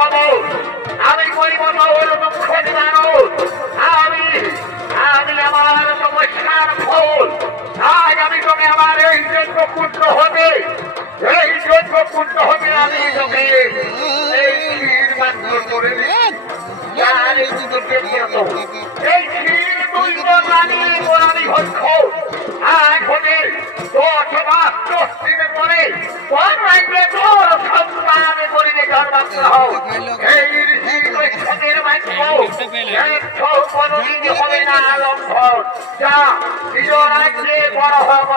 হব, আমি করিব তোর দুঃখ নিবারণ, আমি আমি আমার সমস্যার ফল। আজ আমি তোকে আমার এই যজ্ঞ পুত্র হতে আমি তোকে এই ক্ষীর মাত্র করে এই ক্ষীর তুই আমি ভক্ষ। আজ হতে 10 মাস 10 দিন পরে তোর রাজ্যে তোর সন্তান করিবে জন্মান্ত হোক। এই ঋষির বাক্য কোনদিন হবে না লঙ্ঘন। যা নিজ রাজ্যে বড় হব।